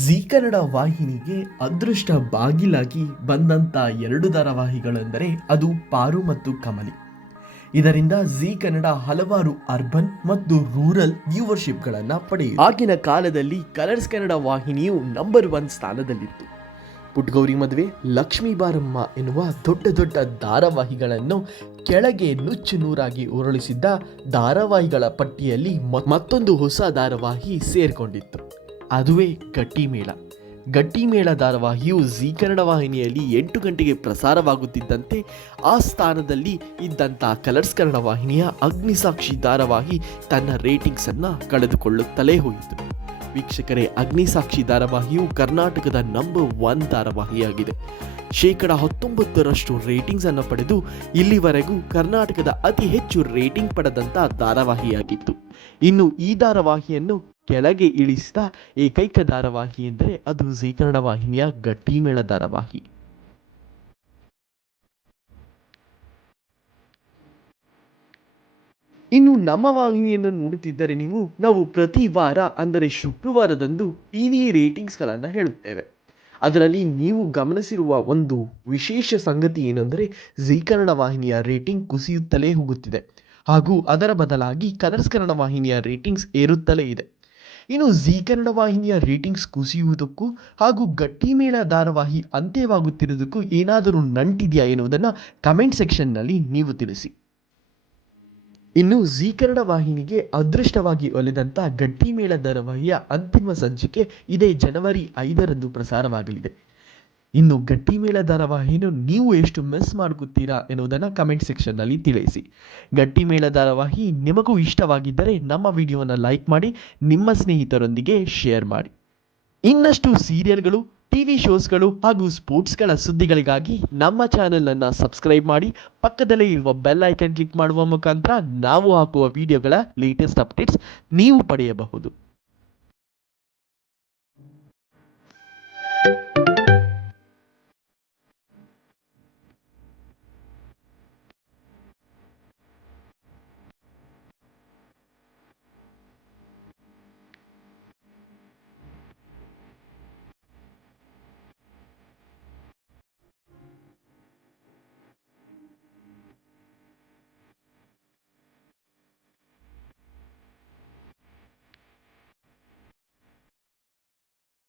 ಜೀ ಕನ್ನಡ ವಾಹಿನಿಗೆ ಅದೃಷ್ಟ ಬಾಗಿಲಾಗಿ ಬಂದಂಥ ಎರಡು ಧಾರಾವಾಹಿಗಳೆಂದರೆ ಅದು ಪಾರು ಮತ್ತು ಕಮಲಿ. ಇದರಿಂದ ಜೀ ಕನ್ನಡ ಹಲವಾರು ಅರ್ಬನ್ ಮತ್ತು ರೂರಲ್ ವ್ಯೂವರ್ಶಿಪ್ಗಳನ್ನು ಪಡೆಯಿತು. ಆಗಿನ ಕಾಲದಲ್ಲಿ ಕಲರ್ಸ್ ಕನ್ನಡ ವಾಹಿನಿಯು ನಂಬರ್ 1 ಸ್ಥಾನದಲ್ಲಿತ್ತು. ಪುಟ್ಗೌರಿ ಮದುವೆ, ಲಕ್ಷ್ಮೀ ಬಾರಮ್ಮ ಎನ್ನುವ ದೊಡ್ಡ ದೊಡ್ಡ ಧಾರಾವಾಹಿಗಳನ್ನು ಕೆಳಗೆ ನುಚ್ಚು ನೂರಾಗಿ ಉರುಳಿಸಿದ್ದ ಧಾರಾವಾಹಿಗಳ ಪಟ್ಟಿಯಲ್ಲಿ ಮತ್ತೊಂದು ಹೊಸ ಧಾರಾವಾಹಿ ಸೇರ್ಕೊಂಡಿತ್ತು. ಅದುವೇ ಗಟ್ಟಿಮೇಳ. ಗಟ್ಟಿಮೇಳ ಧಾರಾವಾಹಿಯು ಜೀ ಕನ್ನಡ ವಾಹಿನಿಯಲ್ಲಿ 8 ಗಂಟೆಗೆ ಪ್ರಸಾರವಾಗುತ್ತಿದ್ದಂತೆ ಆ ಸ್ಥಾನದಲ್ಲಿ ಇದ್ದಂಥ ಕಲರ್ಸ್ ಕನ್ನಡ ವಾಹಿನಿಯ ಅಗ್ನಿಸಾಕ್ಷಿ ಧಾರಾವಾಹಿ ತನ್ನ ರೇಟಿಂಗ್ಸನ್ನು ಕಳೆದುಕೊಳ್ಳುತ್ತಲೇ ಹೋಯಿತು. ವೀಕ್ಷಕರೇ, ಅಗ್ನಿಸಾಕ್ಷಿ ಧಾರಾವಾಹಿಯು ಕರ್ನಾಟಕದ ನಂಬರ್ 1 ಧಾರಾವಾಹಿಯಾಗಿದೆ. 19% ರೇಟಿಂಗ್ಸ್ ಅನ್ನು ಪಡೆದು ಇಲ್ಲಿವರೆಗೂ ಕರ್ನಾಟಕದ ಅತಿ ಹೆಚ್ಚು ರೇಟಿಂಗ್ ಪಡೆದಂಥ ಧಾರಾವಾಹಿಯಾಗಿತ್ತು. ಇನ್ನು ಈ ಧಾರಾವಾಹಿಯನ್ನು ಕೆಳಗೆ ಇಳಿಸಿದ ಏಕೈಕ ಧಾರಾವಾಹಿ ಎಂದರೆ ಅದು ಜೀ ಕನ್ನಡ ವಾಹಿನಿಯ ಗಟ್ಟಿಮೇಳ ಧಾರಾವಾಹಿ. ಇನ್ನು ನಮ್ಮ ವಾಹಿನಿಯನ್ನು ನೋಡುತ್ತಿದ್ದರೆ ನಾವು ಪ್ರತಿ ವಾರ ಅಂದರೆ ಶುಕ್ರವಾರದಂದು ಟಿವಿ ರೇಟಿಂಗ್ಸ್ಗಳನ್ನು ಹೇಳುತ್ತೇವೆ. ಅದರಲ್ಲಿ ನೀವು ಗಮನಿಸಿರುವ ಒಂದು ವಿಶೇಷ ಸಂಗತಿ ಏನೆಂದರೆ ಜೀ ಕನ್ನಡ ವಾಹಿನಿಯ ರೇಟಿಂಗ್ ಕುಸಿಯುತ್ತಲೇ ಹೋಗುತ್ತಿದೆ ಹಾಗೂ ಅದರ ಬದಲಾಗಿ ಕಲರ್ಸ್ ಕನ್ನಡ ವಾಹಿನಿಯ ರೇಟಿಂಗ್ಸ್ ಏರುತ್ತಲೇ ಇದೆ. ಇನ್ನು ಜೀ ಕನ್ನಡ ವಾಹಿನಿಯ ರೇಟಿಂಗ್ಸ್ ಕುಸಿಯುವುದಕ್ಕೂ ಹಾಗೂ ಗಟ್ಟಿಮೇಳ ಧಾರಾವಾಹಿ ಅಂತ್ಯವಾಗುತ್ತಿರುವುದಕ್ಕೂ ಏನಾದರೂ ನಂಟಿದೆಯಾ ಎನ್ನುವುದನ್ನು ಕಮೆಂಟ್ ಸೆಕ್ಷನ್ನಲ್ಲಿ ನೀವು ತಿಳಿಸಿ. ಇನ್ನು ಜೀ ಕನ್ನಡ ವಾಹಿನಿಗೆ ಅದೃಷ್ಟವಾಗಿ ಒಲಿದಂಥ ಗಟ್ಟಿಮೇಳ ಧಾರಾವಾಹಿಯ ಅಂತಿಮ ಸಂಚಿಕೆ ಇದೇ ಜನವರಿ 5ರಂದು ಪ್ರಸಾರವಾಗಲಿದೆ. ಇನ್ನು ಗಟ್ಟಿಮೇಳ ಧಾರಾವಾಹಿಯನ್ನು ನೀವು ಎಷ್ಟು ಮಿಸ್ ಮಾಡ್ಕೊತೀರಾ ಎನ್ನುವುದನ್ನು ಕಮೆಂಟ್ ಸೆಕ್ಷನ್ನಲ್ಲಿ ತಿಳಿಸಿ. ಗಟ್ಟಿಮೇಳ ಧಾರಾವಾಹಿ ನಿಮಗೂ ಇಷ್ಟವಾಗಿದ್ದರೆ ನಮ್ಮ ವಿಡಿಯೋನ ಲೈಕ್ ಮಾಡಿ, ನಿಮ್ಮ ಸ್ನೇಹಿತರೊಂದಿಗೆ ಶೇರ್ ಮಾಡಿ. ಇನ್ನಷ್ಟು ಸೀರಿಯಲ್ಗಳು, ಟಿವಿ ಶೋಸ್ಗಳು ಹಾಗೂ ಸ್ಪೋರ್ಟ್ಸ್ಗಳ ಸುದ್ದಿಗಳಿಗಾಗಿ ನಮ್ಮ ಚಾನೆಲನ್ನು ಸಬ್ಸ್ಕ್ರೈಬ್ ಮಾಡಿ, ಪಕ್ಕದಲ್ಲೇ ಇರುವ ಬೆಲ್ ಐಕನ್ ಕ್ಲಿಕ್ ಮಾಡುವ ಮುಖಾಂತರ ನಾವು ಹಾಕುವ ವಿಡಿಯೋಗಳ ಲೇಟೆಸ್ಟ್ ಅಪ್ಡೇಟ್ಸ್ ನೀವು ಪಡೆಯಬಹುದು.